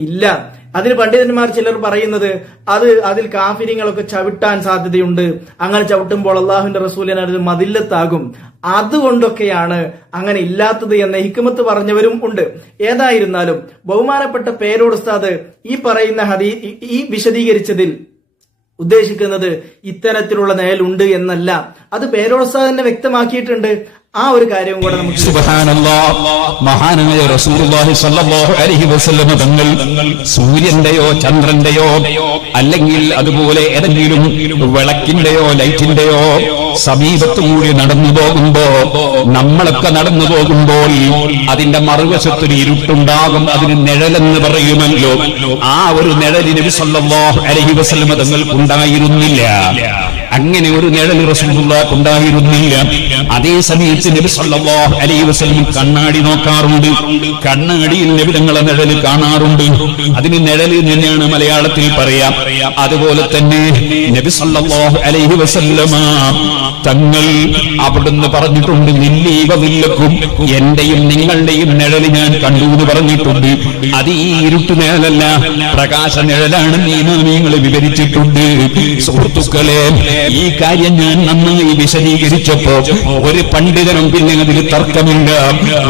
ഇല്ല. അതിന് പണ്ഡിതന്മാർ ചിലർ പറയുന്നത് അത് അതിൽ കാഫിര്യങ്ങളൊക്കെ ചവിട്ടാൻ സാധ്യതയുണ്ട്. അങ്ങനെ ചവിട്ടുമ്പോൾ അള്ളാഹുവിന്റെ റസൂലിന് അത് മതില്ലത്താകും. അതുകൊണ്ടൊക്കെയാണ് അങ്ങനെ ഇല്ലാത്തത് എന്ന ഹിക്കുമത്ത് പറഞ്ഞവരും ഉണ്ട്. ഏതായിരുന്നാലും ബഹുമാനപ്പെട്ട പേരോട് ഉസ്താദ് ഈ പറയുന്ന ഹദീ ഈ- വിശദീകരിച്ചതിൽ ഉദ്ദേശിക്കുന്നത് ഇത്തരത്തിലുള്ള നയലുണ്ട് എന്നല്ല. അത് പേരോത്സാഹം തന്നെ വ്യക്തമാക്കിയിട്ടുണ്ട്. ആ ഒരു കാര്യവും കൂടെ നമുക്ക് മഹാനായ റസൂലുള്ളാഹി സ്വല്ലല്ലാഹു അലൈഹി തങ്ങൾ സൂര്യന്റെയോ ചന്ദ്രന്റെയോ അല്ലെങ്കിൽ അതുപോലെ ഏതെങ്കിലും വിളക്കിന്റെയോ ലൈറ്റിന്റെയോ സമീപത്തുകൂടി നടന്നു പോകുമ്പോ നമ്മളൊക്കെ നടന്നു പോകുമ്പോൾ അതിന്റെ മറുവശത്തൊരു ഇരുട്ടുണ്ടാകും അതിന് നിഴലെന്ന് പറയുമല്ലോ ആ ഒരു നിഴലിന് സല്ലല്ലാഹു അലൈഹി വസല്ലമ തങ്ങൾക്കുണ്ടായിരുന്നില്ല. അങ്ങനെ ഒരു നിഴൽ റസൂലുള്ളാഹി ഉണ്ടായിരുന്നില്ല. അതേ സമയത്ത് നബി സല്ലല്ലാഹു അലൈഹി വസല്ലം കണ്ണാടി നോക്കാറുണ്ട്. കണ്ണാടിയിൽ നബി തങ്ങളെ നിഴൽ കാണാറുണ്ട്. അതിന് നിഴൽ തന്നെയാണ് മലയാളത്തിൽ പറയാം. അതുപോലെ തന്നെ നബി സല്ലല്ലാഹു അലൈഹി വസല്ലമ തങ്ങൾ അവിടുന്ന് പറഞ്ഞിട്ടുണ്ട് നില്ലീവ വില്ലക്കും എന്റെയും നിങ്ങളുടെയും നിഴൽ ഞാൻ കണ്ടു എന്ന് പറഞ്ഞിട്ടുണ്ട്. അത് ഈ ഇരുട്ട് നിഴലല്ല പ്രകാശ നിഴലാണ് നീ നിയമങ്ങൾ വിവരിച്ചിട്ടുണ്ട്. സുഹൃത്തുക്കളെ ഈ കാര്യം ഞാൻ നന്നായി വിശദീകരിച്ചപ്പോ ഒരു പണ്ഡിതനും പിന്നെ അതിൽ തർക്കമില്ല.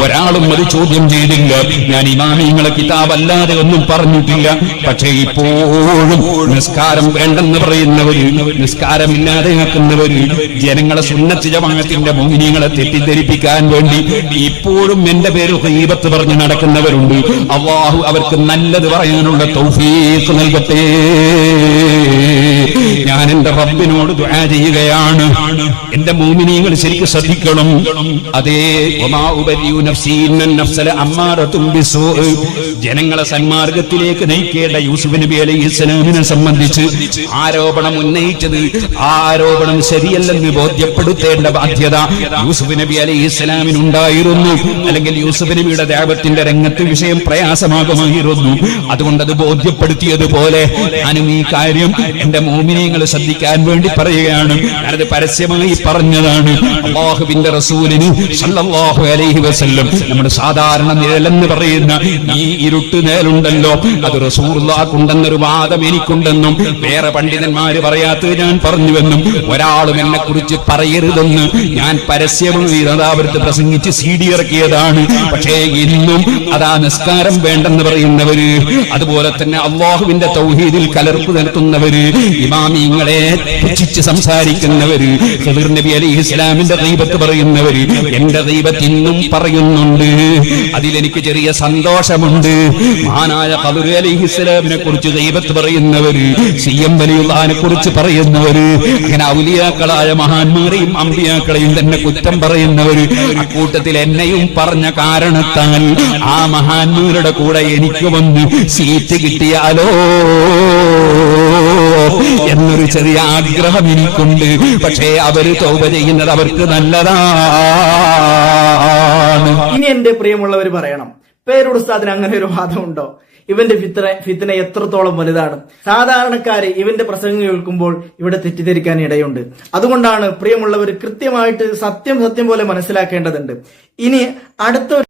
ഒരാളും അത് ചോദ്യം ചെയ്തില്ല. ഞാൻ ഇമാമിങ്ങളെ കിതാബല്ലാതെ ഒന്നും പറഞ്ഞിട്ടില്ല. പക്ഷേ ഇപ്പോഴും നിസ്കാരം വേണ്ടെന്ന് പറയുന്നവര് നിസ്കാരമില്ലാതെയാക്കുന്നവര് ജനങ്ങളെ സുന്നത്തി ജമാഅത്തിന്റെ മോഹിനിയങ്ങളെ തെറ്റിദ്ധരിപ്പിക്കാൻ വേണ്ടി ഇപ്പോഴും എന്റെ പേര് ഹീബത്ത് പറഞ്ഞ് നടക്കുന്നവരുണ്ട്. അള്ളാഹു അവർക്ക് നല്ലത് പറയാനുള്ള തൗഫീഖ് നൽകട്ടെ. ഞാൻ എന്റെ റബ്ബിനോട് ദുആ ചെയ്യുകയാണ്. എന്റെ മോമിനിയങ്ങൾ ശരിക്കും ശ്രദ്ധിക്കണം. അതേ. ജനങ്ങളെ സന്മാർഗത്തിലേക്ക് നയിക്കേണ്ട യൂസുഫ് നബി അലൈഹി ഇസ്ലാമിനെ സംബന്ധിച്ച് ആരോപണം ഉന്നയിച്ചത് ആരോപണം ശരിയല്ലെന്ന് ബോധ്യപ്പെടുത്തേണ്ട ബാധ്യത യൂസുഫ് നബി അലൈഹി ഇസ്ലാമിനുണ്ടായിരുന്നു അല്ലെങ്കിൽ യൂസുഫ് നബിയുടെ ദേവത്തിന്റെ രംഗത്ത് വിഷയം പ്രയാസമാകുമായിരുന്നു. അതുകൊണ്ട് അത് ബോധ്യപ്പെടുത്തിയതുപോലെ ഞാനും ഈ കാര്യം എന്റെ മോമിനിയങ്ങൾ ശ്രദ്ധിക്കാൻ വേണ്ടി പറയുകയാണ്. ഞാനത് പരസ്യമായി പറഞ്ഞതാണ്. അള്ളാഹുവിന്റെ റസൂലിന് സല്ലല്ലാഹു അലൈഹി വസല്ലം നമ്മുടെ സാധാരണ നിഴലെന്ന് പറയുന്ന ഈ ഇരുട്ട് നേരുണ്ടല്ലോ അത് റസൂർലാക്കുണ്ടെന്നൊരു വാദം എനിക്കുണ്ടെന്നും വേറെ പണ്ഡിതന്മാര് പറയാത്തത് ഞാൻ പറഞ്ഞുവെന്നും ഒരാളും എന്നെ കുറിച്ച് പറയരുതെന്ന് ഞാൻ പരസ്യമായി അതാവരുത്ത് പ്രസംഗിച്ച് സി ഡി ഇറക്കിയതാണ്. പക്ഷേ ഇന്നും അതാ നിസ്കാരം വേണ്ടെന്ന് പറയുന്നവര് അതുപോലെ തന്നെ അള്ളാഹുവിന്റെ തൗഹീദിൽ കലർപ്പ് നിർത്തുന്നവര് ഇമാമിങ്ങളെ പുച്ഛിച്ച് സംസാരിക്കുന്നവര്. നബി അലി ഇസ്ലാമിന്റെ ദൈവത്ത് പറയുന്നവര്. എന്റെ ദൈവത്ത് ഇന്നും പറയുന്നുണ്ട്. അതിലെനിക്ക് ചെറിയ സന്തോഷമുണ്ട്. മഹാനായ ഖദിർ അലി ഇസ്ലാമിനെ കുറിച്ച് ദൈവത്ത് പറയുന്നവര് സി എം വലിയുള്ളതിനെ കുറിച്ച് പറയുന്നവര് അങ്ങനെ ഔലിയാക്കളായ മഹാന്മാരെയും അമ്പിയാക്കളെയും തന്നെ കുറ്റം പറയുന്നവര് കൂട്ടത്തിൽ എന്നെയും പറഞ്ഞ കാരണത്താൽ ആ മഹാന്മാരുടെ കൂടെ എനിക്ക് വന്ന് സീറ്റ് കിട്ടിയാലോ? എന്നൊരു ചെറിയ ആഗ്രഹം എനിക്കുണ്ട്. പക്ഷേ അവർ തോപ ചെയ്യുന്നത് അവർക്ക് നല്ലതാണ്. ഇനി എന്റെ പ്രിയമുള്ളവർ പറയണം. പേരോട് ഉസ്താദിന് അങ്ങനെ ഒരു വാദമുണ്ടോ? ഇവന്റെ ഫിത്തന ഫിത്തന എത്രത്തോളം വലുതാണ്? സാധാരണക്കാര് ഇവന്റെ പ്രസംഗം കേൾക്കുമ്പോൾ ഇവിടെ തെറ്റിദ്ധരിക്കാൻ ഇടയുണ്ട്. അതുകൊണ്ടാണ് പ്രിയമുള്ളവർ കൃത്യമായിട്ട് സത്യം സത്യം പോലെ മനസ്സിലാക്കേണ്ടതുണ്ട്. ഇനി അടുത്ത